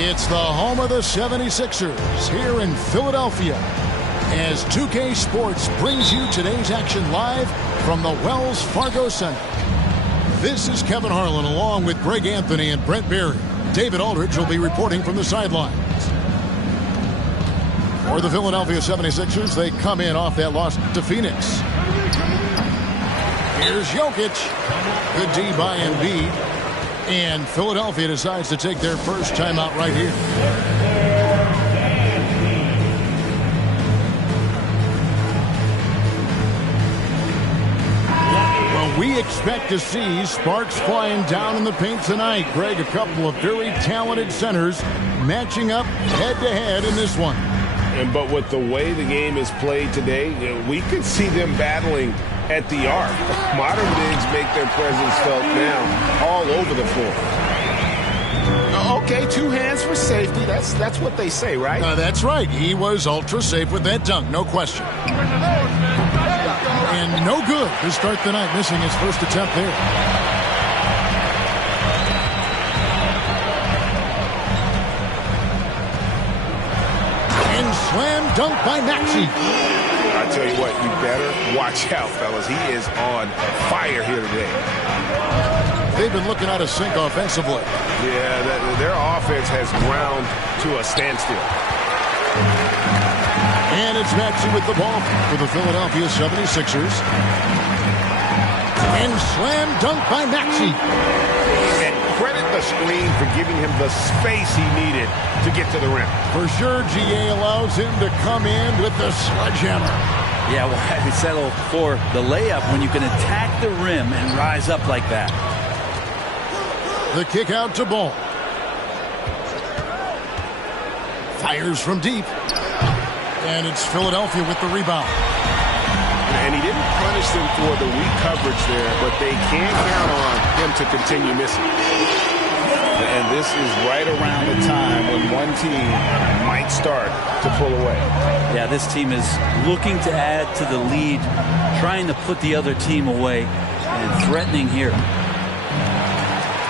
It's the home of the 76ers here in Philadelphia as 2K Sports brings you today's action live from the Wells Fargo Center. This is Kevin Harlan along with Greg Anthony and Brent Barry. David Aldridge will be reporting from the sidelines. For the Philadelphia 76ers, they come in off that loss to Phoenix. Here's Jokic. Good D by Embiid. And Philadelphia decides to take their first timeout right here. Well, we expect to see sparks flying down in the paint tonight. Greg, a couple of very talented centers matching up head-to-head in this one. But with the way the game is played today, we could see them battling at the arc. Modern bigs make their presence felt now all over the floor. Okay, 2 hands for safety. That's what they say, right? That's right. He was ultra safe with that dunk, no question. And no good to start the night, missing his first attempt there. And slam dunk by Maxey. I tell you what, you better watch out, fellas. He is on fire here today. They've been looking out of sync offensively. Yeah, their offense has ground to a standstill. And it's Maxey with the ball for the Philadelphia 76ers. And slam dunk by Maxey. And credit the screen for giving him the space he needed to get to the rim. For sure, GA allows him to come in with the sledgehammer. Yeah, well, I settle for the layup when you can attack the rim and rise up like that. The kick out to Ball. Fires from deep. And it's Philadelphia with the rebound. And he didn't punish them for the weak coverage there, but they can't count on him to continue missing. And this is right around the time when one team might start to pull away. Yeah, this team is looking to add to the lead, trying to put the other team away, and threatening here.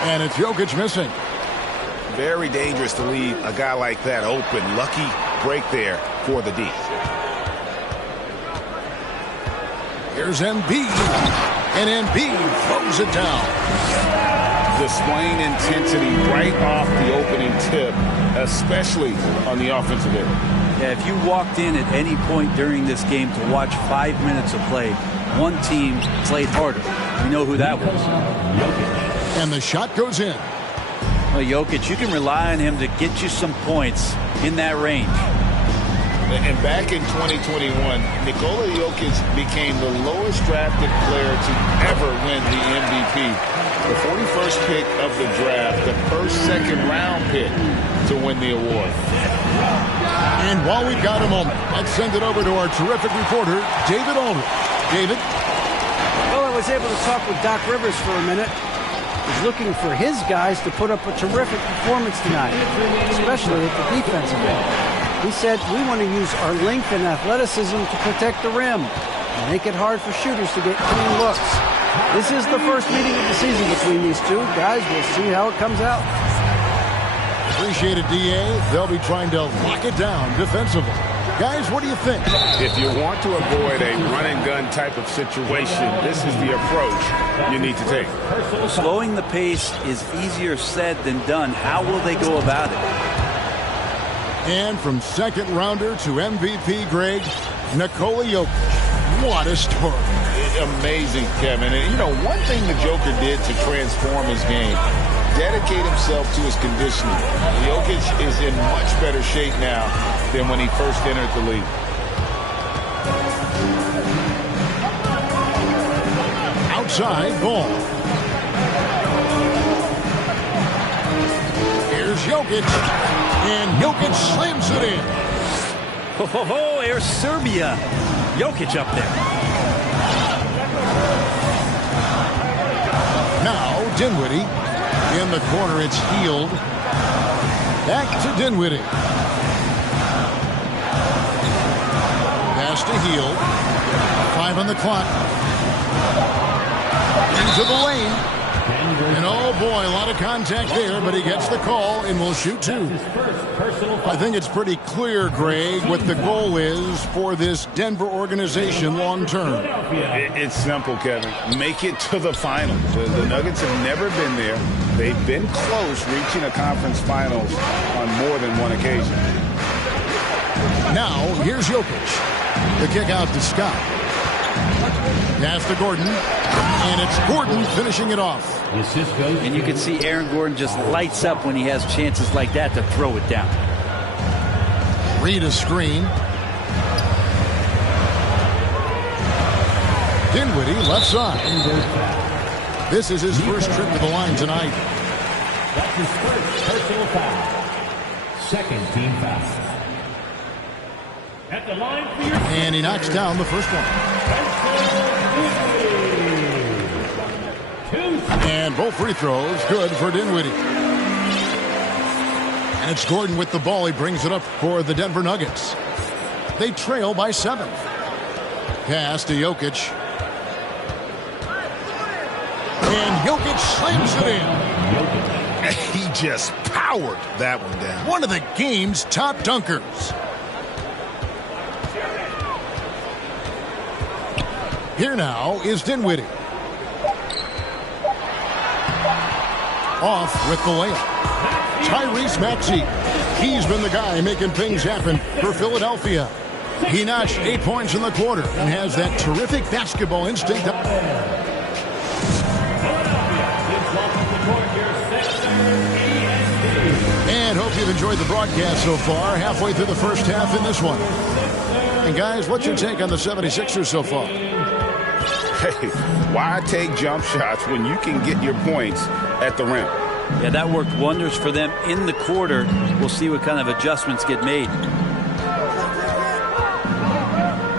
And it's Jokic missing. Very dangerous to leave a guy like that open. Lucky break there for the D. Here's Embiid. And Embiid throws it down. Displaying intensity right off the opening tip, especially on the offensive end. Yeah, if you walked in at any point during this game to watch 5 minutes of play, one team played harder. We know who that was. Jokic. And the shot goes in. Well, Jokic, you can rely on him to get you some points in that range. And back in 2021, Nikola Jokic became the lowest drafted player to ever win the MVP. The 41st pick of the draft, the first second-round pick to win the award. And while we've got a moment, let's send it over to our terrific reporter, David Aldridge. David? Well, I was able to talk with Doc Rivers for a minute. He's looking for his guys to put up a terrific performance tonight, especially at the defensive end. He said, we want to use our length and athleticism to protect the rim and make it hard for shooters to get clean looks. This is the first meeting of the season between these two guys. We'll see how it comes out. Appreciate it, DA. They'll be trying to lock it down defensively. Guys, what do you think? If you want to avoid a run-and-gun type of situation, this is the approach you need to take. Slowing the pace is easier said than done. How will they go about it? And from second rounder to MVP, Greg, Nikola Jokic. What a story. Amazing, Kevin. And, you know, one thing the Joker did to transform his game, dedicate himself to his conditioning. Jokic is in much better shape now than when he first entered the league. Outside ball. Here's Jokic. And Jokic slams it in. Oh, Air Serbia. Jokic up there. Now Dinwiddie. In the corner, it's Hield. Back to Dinwiddie. Pass to Hield. 5 on the clock. Into the lane. And oh boy, a lot of contact there, but he gets the call and will shoot 2. I think it's pretty clear, Greg, what the goal is for this Denver organization long term. It's simple, Kevin. Make it to the finals. The Nuggets have never been there. They've been close reaching a conference finals on more than one occasion. Now, here's Jokic. The kick out to Scott. Pass to Gordon. And it's Gordon finishing it off. And you can see Aaron Gordon just lights up when he has chances like that to throw it down. Read a screen. Dinwiddie left side. This is his first trip to the line tonight. That's his first personal foul. Second team foul. At the line for your... And he knocks down the first one. And both free throws good for Dinwiddie. And it's Gordon with the ball. He brings it up for the Denver Nuggets. They trail by 7. Pass to Jokic. And Jokic slams it in. He just powered that one down. One of the game's top dunkers. Here now is Dinwiddie. Off with the layup. Tyrese Maxey. He's been the guy making things happen for Philadelphia. He notched 8 points in the quarter and has that terrific basketball instinct. And hope you've enjoyed the broadcast so far. Halfway through the first half in this one. And guys, what's your take on the 76ers so far? Hey, why take jump shots when you can get your points at the rim? Yeah, that worked wonders for them in the quarter. We'll see what kind of adjustments get made.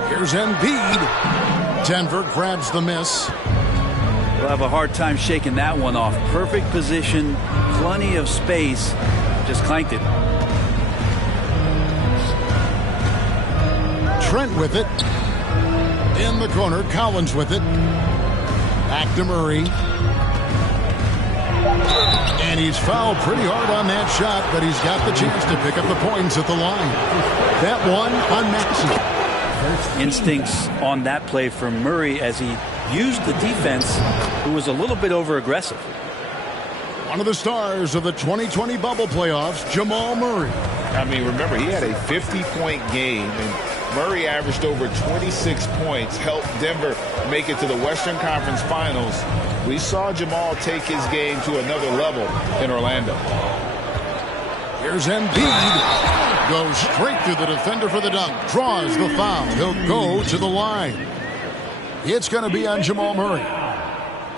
Here's Embiid. Denver grabs the miss. We'll have a hard time shaking that one off. Perfect position, plenty of space. Just clanked it. Trent with it. In the corner, Collins with it. Back to Murray. And he's fouled pretty hard on that shot, but he's got the chance to pick up the points at the line. That one on Maxey. Instincts on that play from Murray as he used the defense, who was a little bit over-aggressive. One of the stars of the 2020 bubble playoffs, Jamal Murray. I mean, remember, he had a 50-point game, and Murray averaged over 26 points, helped Denver make it to the Western Conference Finals. We saw Jamal take his game to another level in Orlando. Here's Embiid. Goes straight through the defender for the dunk. Draws the foul. He'll go to the line. It's going to be on Jamal Murray.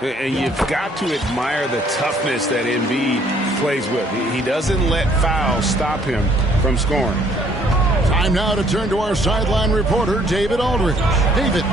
And you've got to admire the toughness that Embiid plays with. He doesn't let fouls stop him from scoring. Time now to turn to our sideline reporter, David Aldridge. David.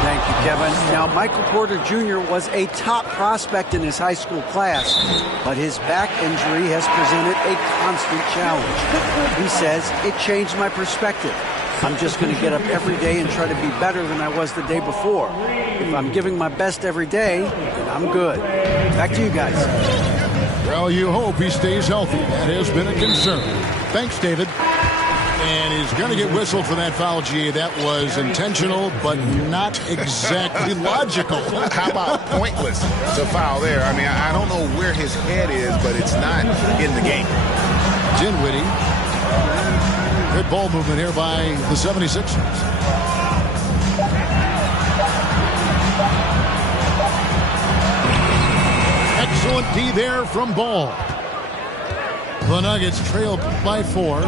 Thank you, Kevin. Now, Michael Porter Jr. was a top prospect in his high school class, but his back injury has presented a constant challenge. He says, it changed my perspective. I'm just going to get up every day and try to be better than I was the day before. If I'm giving my best every day, then I'm good. Back to you guys. Well, you hope he stays healthy. That has been a concern. Thanks, David. And he's going to get whistled for that foul, G. That was intentional, but not exactly logical. How about pointless to foul there? I mean, I don't know where his head is, but it's not in the game. Dinwiddie. Good ball movement here by the 76ers. Excellent D there from Ball. The Nuggets trail by 4.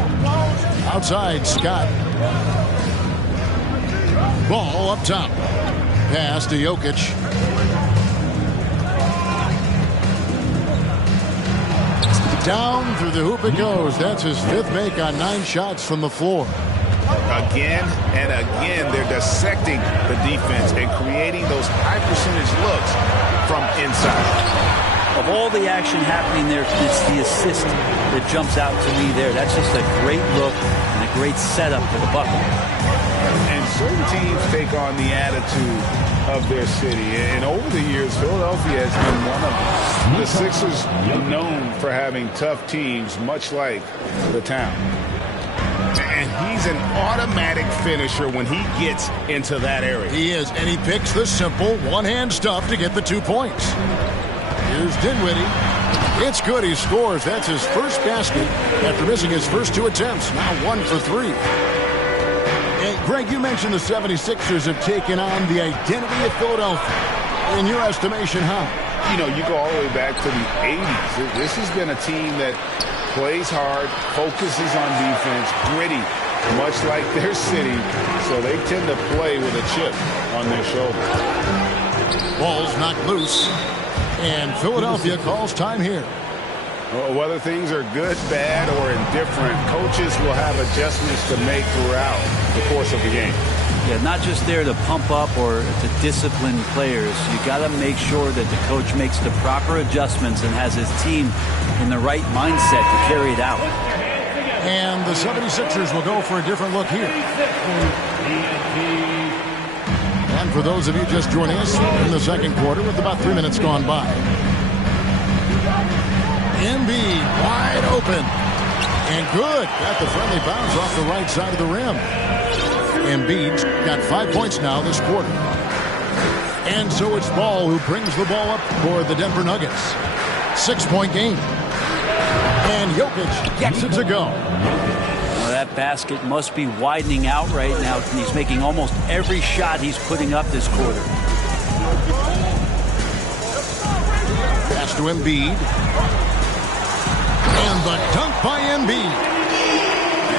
Outside, Scott. Ball up top. Pass to Jokic. Down through the hoop it goes. That's his 5th make on 9 shots from the floor. Again and again, they're dissecting the defense and creating those high percentage looks from inside. Of all the action happening there, it's the assist that jumps out to me there. That's just a great look and a great setup for the bucket. And certain teams take on the attitude of their city. And over the years, Philadelphia has been one of them. The Sixers known for having tough teams, much like the town. And he's an automatic finisher when he gets into that area. He is, and he picks the simple one-hand stuff to get the 2 points. Here's Dinwiddie. It's good. He scores. That's his first basket after missing his first 2 attempts. Now 1 for 3. And Greg, you mentioned the 76ers have taken on the identity of Philadelphia. In your estimation, how? You know, you go all the way back to the 80s. This has been a team that plays hard, focuses on defense, gritty, much like their city. So they tend to play with a chip on their shoulder. Ball's knocked loose. And Philadelphia calls time here. Well, whether things are good, bad, or indifferent, coaches will have adjustments to make throughout the course of the game. Yeah, not just there to pump up or to discipline players. You got to make sure that the coach makes the proper adjustments and has his team in the right mindset to carry it out. And the 76ers will go for a different look here. And for those of you just joining us in the second quarter with about 3 minutes gone by. Embiid wide open. And good. Got the friendly bounce off the right side of the rim. Embiid's got 5 points now this quarter. And so it's Ball who brings the ball up for the Denver Nuggets. 6-point game. And Jokic gets it to go. That basket must be widening out right now. He's making almost every shot he's putting up this quarter. Pass to Embiid. And the dunk by Embiid.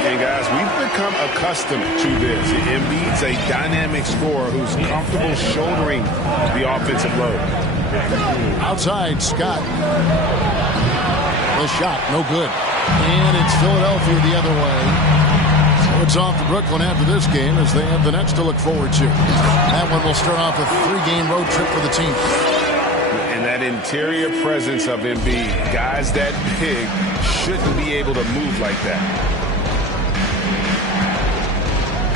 And guys, we've become accustomed to this. Embiid's a dynamic scorer who's comfortable shouldering the offensive load. Outside, Scott. The shot, no good. And it's Philadelphia the other way. So it's off to Brooklyn after this game as they have the next to look forward to. That one will start off a 3-game road trip for the team. And that interior presence of Embiid, guys that big shouldn't be able to move like that.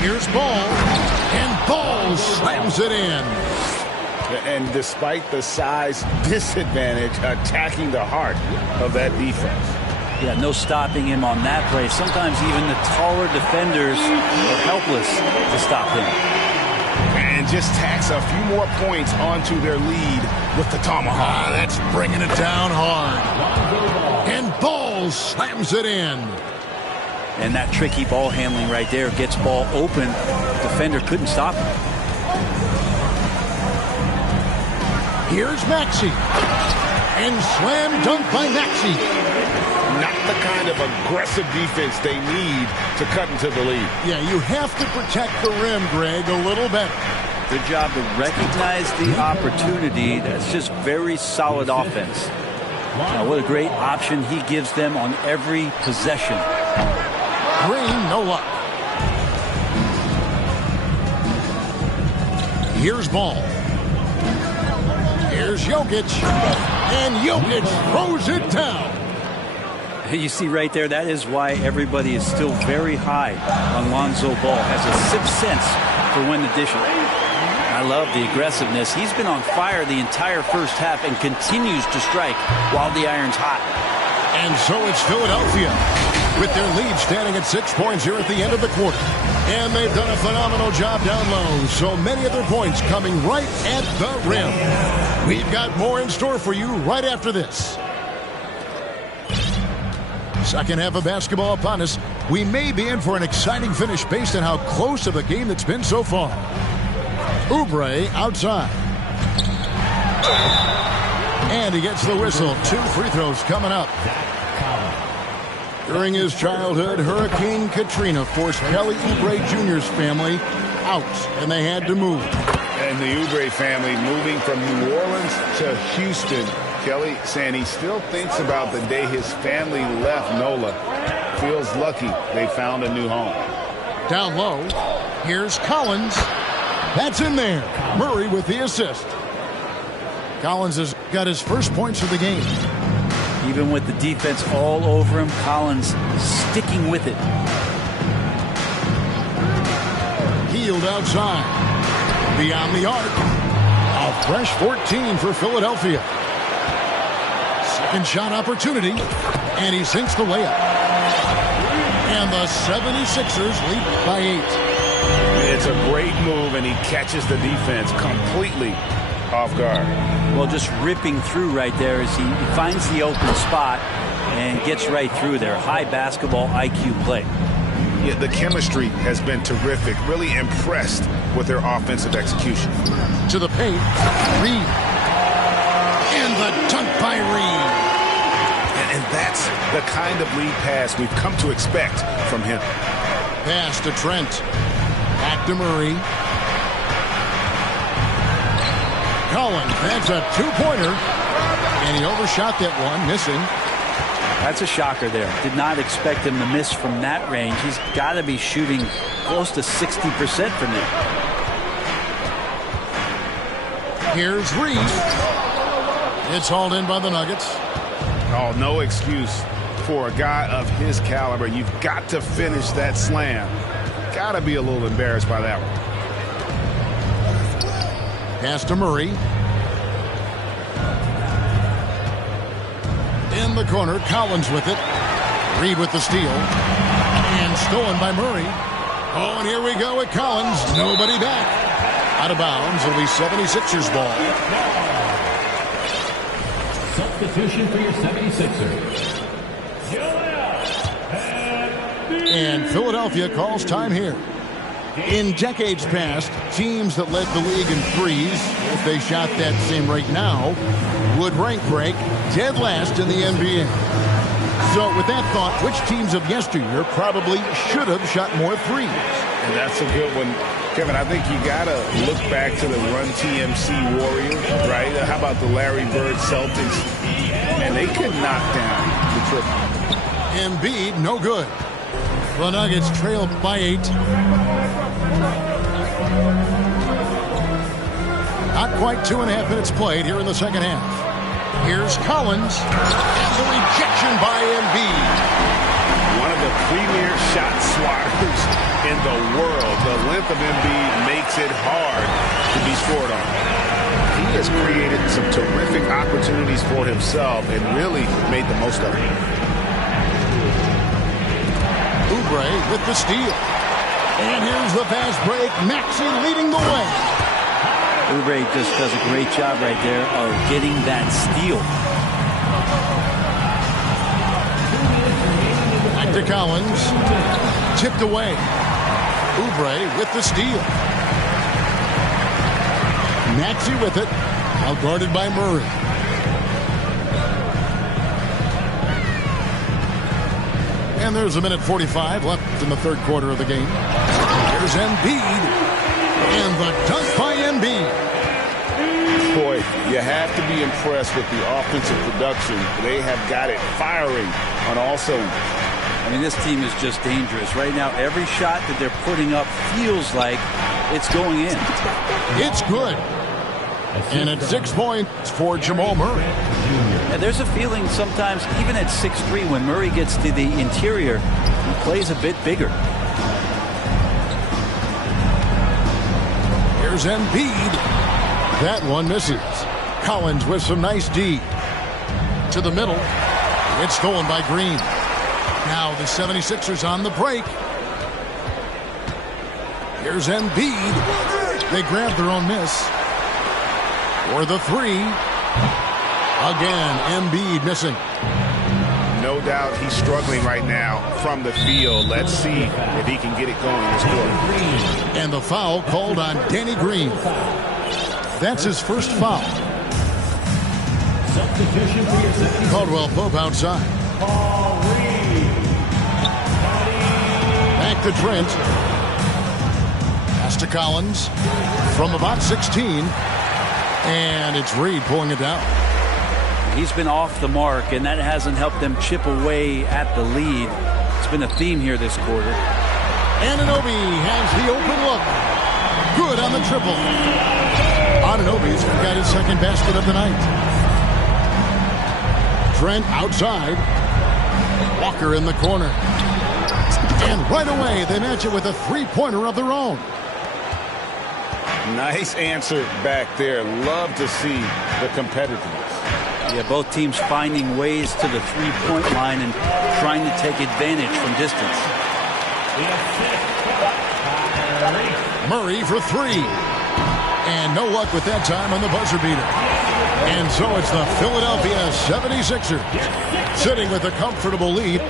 Here's Ball. And Ball slams it in. And despite the size disadvantage, attacking the heart of that defense. Yeah, no stopping him on that play. Sometimes even the taller defenders are helpless to stop him. And just tacks a few more points onto their lead with the tomahawk. That's bringing it down hard. And Ball slams it in. And that tricky ball handling right there gets Ball open. The defender couldn't stop him. Here's Maxey. And slam dunk by Maxey. Not the kind of aggressive defense they need to cut into the lead. Yeah, you have to protect the rim, Greg, a little better. Good job to recognize the opportunity. That's just very solid offense. Now, what a great option he gives them on every possession. Green, no luck. Here's Ball. Here's Jokic. And Jokic throws it down. You see right there, that is why everybody is still very high on Lonzo Ball. Has a sixth sense for when to dish it. I love the aggressiveness. He's been on fire the entire first half and continues to strike while the iron's hot. And so it's Philadelphia. with their lead standing at 6 points here at the end of the quarter. And they've done a phenomenal job down low. So many of their points coming right at the rim. We've got more in store for you right after this. Second half of basketball upon us. We may be in for an exciting finish based on how close of a game it's been so far. Oubre outside. And he gets the whistle. 2 free throws coming up. During his childhood, Hurricane Katrina forced Kelly Oubre Jr.'s family out, and they had to move. And the Oubre family moving from New Orleans to Houston. Kelly saying he still thinks about the day his family left NOLA. Feels lucky they found a new home. Down low, here's Collins. That's in there. Murray with the assist. Collins has got his first points of the game. Even with the defense all over him, Collins sticking with it. Healed outside. Beyond the arc. A fresh 14 for Philadelphia. Second shot opportunity. And he sinks the layup. And the 76ers lead by 8. It's a great move, and he catches the defense completely off guard. Well, just ripping through right there as he finds the open spot and gets right through there. High basketball IQ play. Yeah, the chemistry has been terrific. Really impressed with their offensive execution. To the paint. Reed. And the dunk by Reed. And that's the kind of lead pass we've come to expect from him. Pass to Trent. Back to Murray. Collins, that's a 2-pointer. And he overshot that one, missing. That's a shocker there. Did not expect him to miss from that range. He's got to be shooting close to 60% from there. Here's Reed. It's hauled in by the Nuggets. Oh, no excuse for a guy of his caliber. You've got to finish that slam. Got to be a little embarrassed by that one. Pass to Murray. In the corner, Collins with it. Reed with the steal. And stolen by Murray. Oh, and here we go with Collins. Nobody back. Out of bounds. It'll be 76ers ball. Substitution for your 76ers. And Philadelphia calls time here. In decades past, teams that led the league in threes, if they shot that same rate now, would rank break dead last in the NBA. So with that thought, which teams of yesteryear probably should have shot more threes? And that's a good one. Kevin, I think you got to look back to the Run TMC Warriors, right? How about the Larry Bird Celtics? And they could knock down the triple. Embiid, no good. The Nuggets trail by 8. Not quite 2.5 minutes played here in the second half. Here's Collins. And the rejection by Embiid. One of the premier shot swatters in the world. The length of Embiid makes it hard to be scored on. He has created some terrific opportunities for himself and really made the most of it. Oubre with the steal. And here's the fast break. Maxey leading the way. Oubre just does a great job right there of getting that steal. Back to Collins. Tipped away. Oubre with the steal. Maxey with it. Out guarded by Murray. And there's a minute 45 left in the third quarter of the game. Here's Embiid. And the dunk by Embiid. Boy, you have to be impressed with the offensive production. They have got it firing on all cylinders. I mean, this team is just dangerous. Right now, every shot that they're putting up feels like it's going in. It's good. And at 6 points for Jamal Murray. And there's a feeling sometimes, even at 6'3", when Murray gets to the interior, he plays a bit bigger. Here's Embiid. That one misses. Collins with some nice D. To the middle. It's stolen by Green. Now the 76ers on the break. Here's Embiid. They grab their own miss. For the three. Again, Embiid missing. No doubt he's struggling right now from the field. Let's see if he can get it going this quarter. And the foul called on Danny Green. That's his first foul. Caldwell Pope outside. Back to Trent. Pass to Collins from about 16. And it's Reed pulling it down. He's been off the mark, and that hasn't helped them chip away at the lead. It's been a theme here this quarter. Anunoby has the open look. Good on the triple. Anunoby's got his second basket of the night. Trent outside. Walker in the corner. And right away, they match it with a three-pointer of their own. Nice answer back there. Love to see the competitiveness. Yeah, both teams finding ways to the three-point line and trying to take advantage from distance. Murray for three. And no luck with that time on the buzzer beater. And so it's the Philadelphia 76ers sitting with a comfortable lead.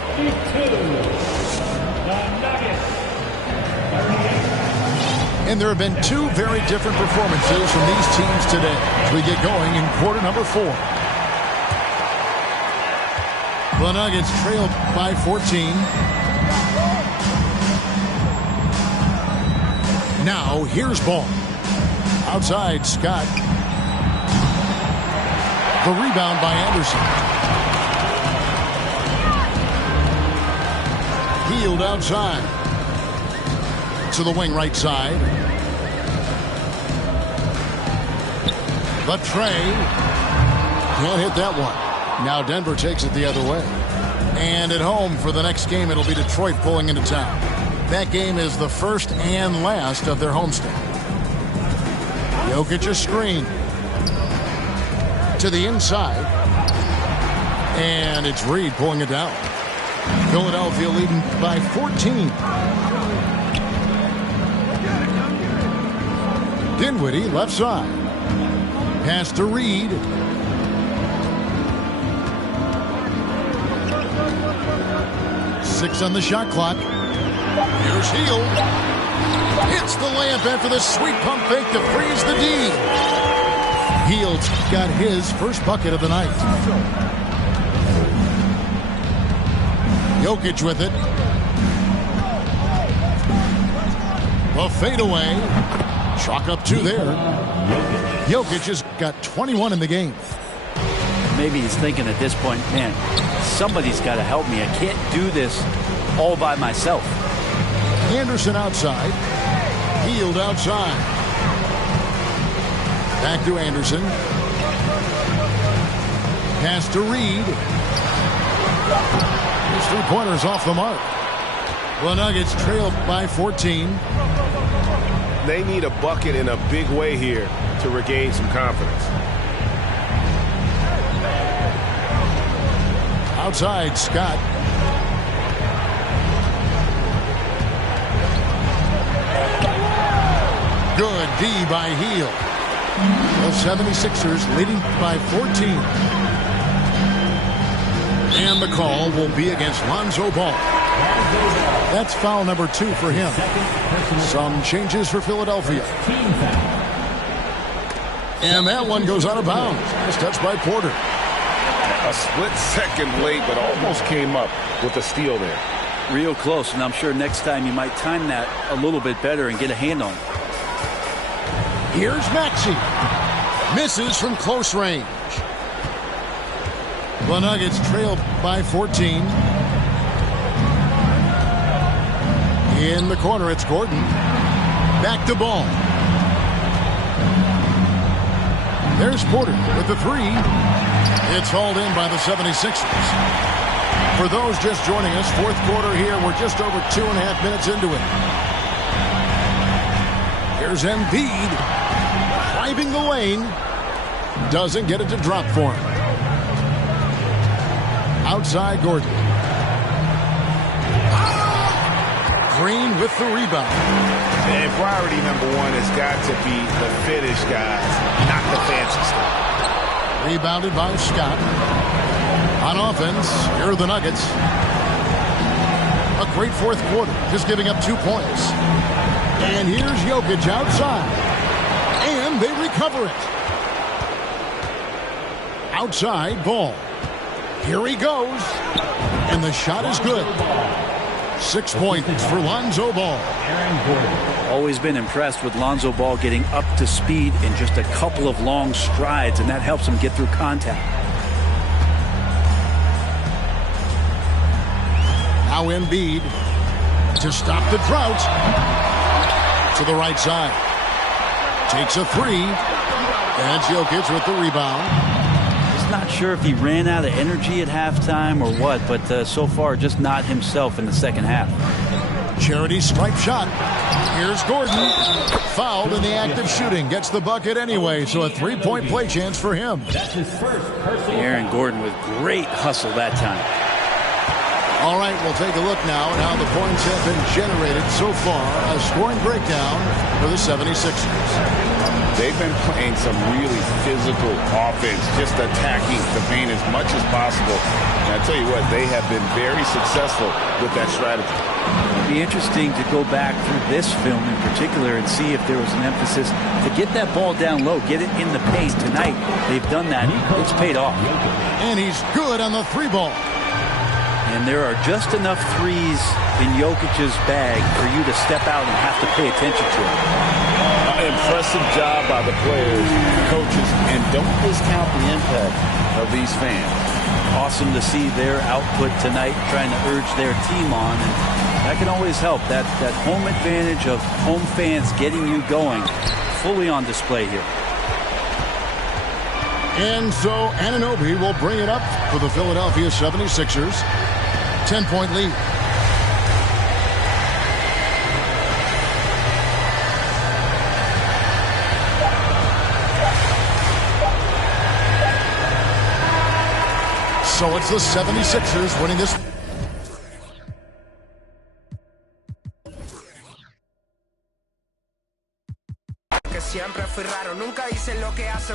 And there have been two very different performances from these teams today as we get going in quarter number 4. The Nuggets trailed by 14. Now here's Ball. Outside, Scott. The rebound by Anderson. Hield outside. To the wing right side. The tray. Can't hit that one. Now Denver takes it the other way. And at home for the next game, it'll be Detroit pulling into town. That game is the first and last of their homestand. Jokic a screen. To the inside. And it's Reed pulling it down. Philadelphia leading by 14. Dinwiddie left side. Pass to Reed. Six on the shot clock. Here's Hield. Hits the layup after the sweet pump fake to freeze the D. Hield's got his first bucket of the night. Jokic with it. A fadeaway. Chalk up two there. Jokic has got 21 in the game. Maybe he's thinking at this point, man, somebody's got to help me. I can't do this all by myself. Anderson outside. Hield outside. Back to Anderson. Pass to Reed. His three-pointer's off the mark. The Nuggets trailed by 14. They need a bucket in a big way here to regain some confidence. Outside, Scott. Good D by Hield. The 76ers leading by 14. And the call will be against Lonzo Ball. That's foul number 2 for him. Some changes for Philadelphia. And that one goes out of bounds. Nice touch by Porter. A split second late, but almost came up with a steal there. Real close, and I'm sure next time you might time that a little bit better and get a hand on it. Here's Maxey. Misses from close range. The Nuggets trailed by 14. In the corner, it's Gordon. Back to Ball. There's Porter with the three. It's hauled in by the 76ers. For those just joining us, fourth quarter here. We're just over 2.5 minutes into it. Here's Embiid. Driving the lane. Doesn't get it to drop for him. Outside Gordon. Green with the rebound. And priority number one has got to be the finish, guys, not the fancy stuff. Rebounded by Scott. On offense, here are the Nuggets. A great fourth quarter, just giving up 2 points. And here's Jokic outside. And they recover it. Outside ball. Here he goes. And the shot is good. 6 points for Lonzo Ball. Always been impressed with Lonzo Ball getting up to speed in just a couple of long strides, and that helps him get through contact. Now Embiid to stop the drought. To the right side. Takes a three. And Jokic with the rebound. Not sure if he ran out of energy at halftime or what, but so far just not himself in the second half. Charity stripe shot. Here's Gordon. Fouled in the act of shooting. Gets the bucket anyway, so a three-point play chance for him. That's his first personal. Aaron Gordon with great hustle that time. All right, we'll take a look now at how the points have been generated so far. A scoring breakdown for the 76ers. They've been playing some really physical offense, just attacking the paint as much as possible. And I tell you what, they have been very successful with that strategy. It'd be interesting to go back through this film in particular and see if there was an emphasis to get that ball down low, get it in the paint. Tonight, they've done that. It's paid off. And he's good on the three ball. And there are just enough threes in Jokic's bag for you to step out and have to pay attention to it. Impressive job by the players, coaches, and don't discount the impact of these fans. Awesome to see their output tonight, trying to urge their team on, and that can always help. That home advantage of home fans getting you going, fully on display here. And so Anunoby will bring it up for the Philadelphia 76ers. 10-point lead. So it's the 76ers winning this. Siempre fui raro, nunca hice lo que hacen.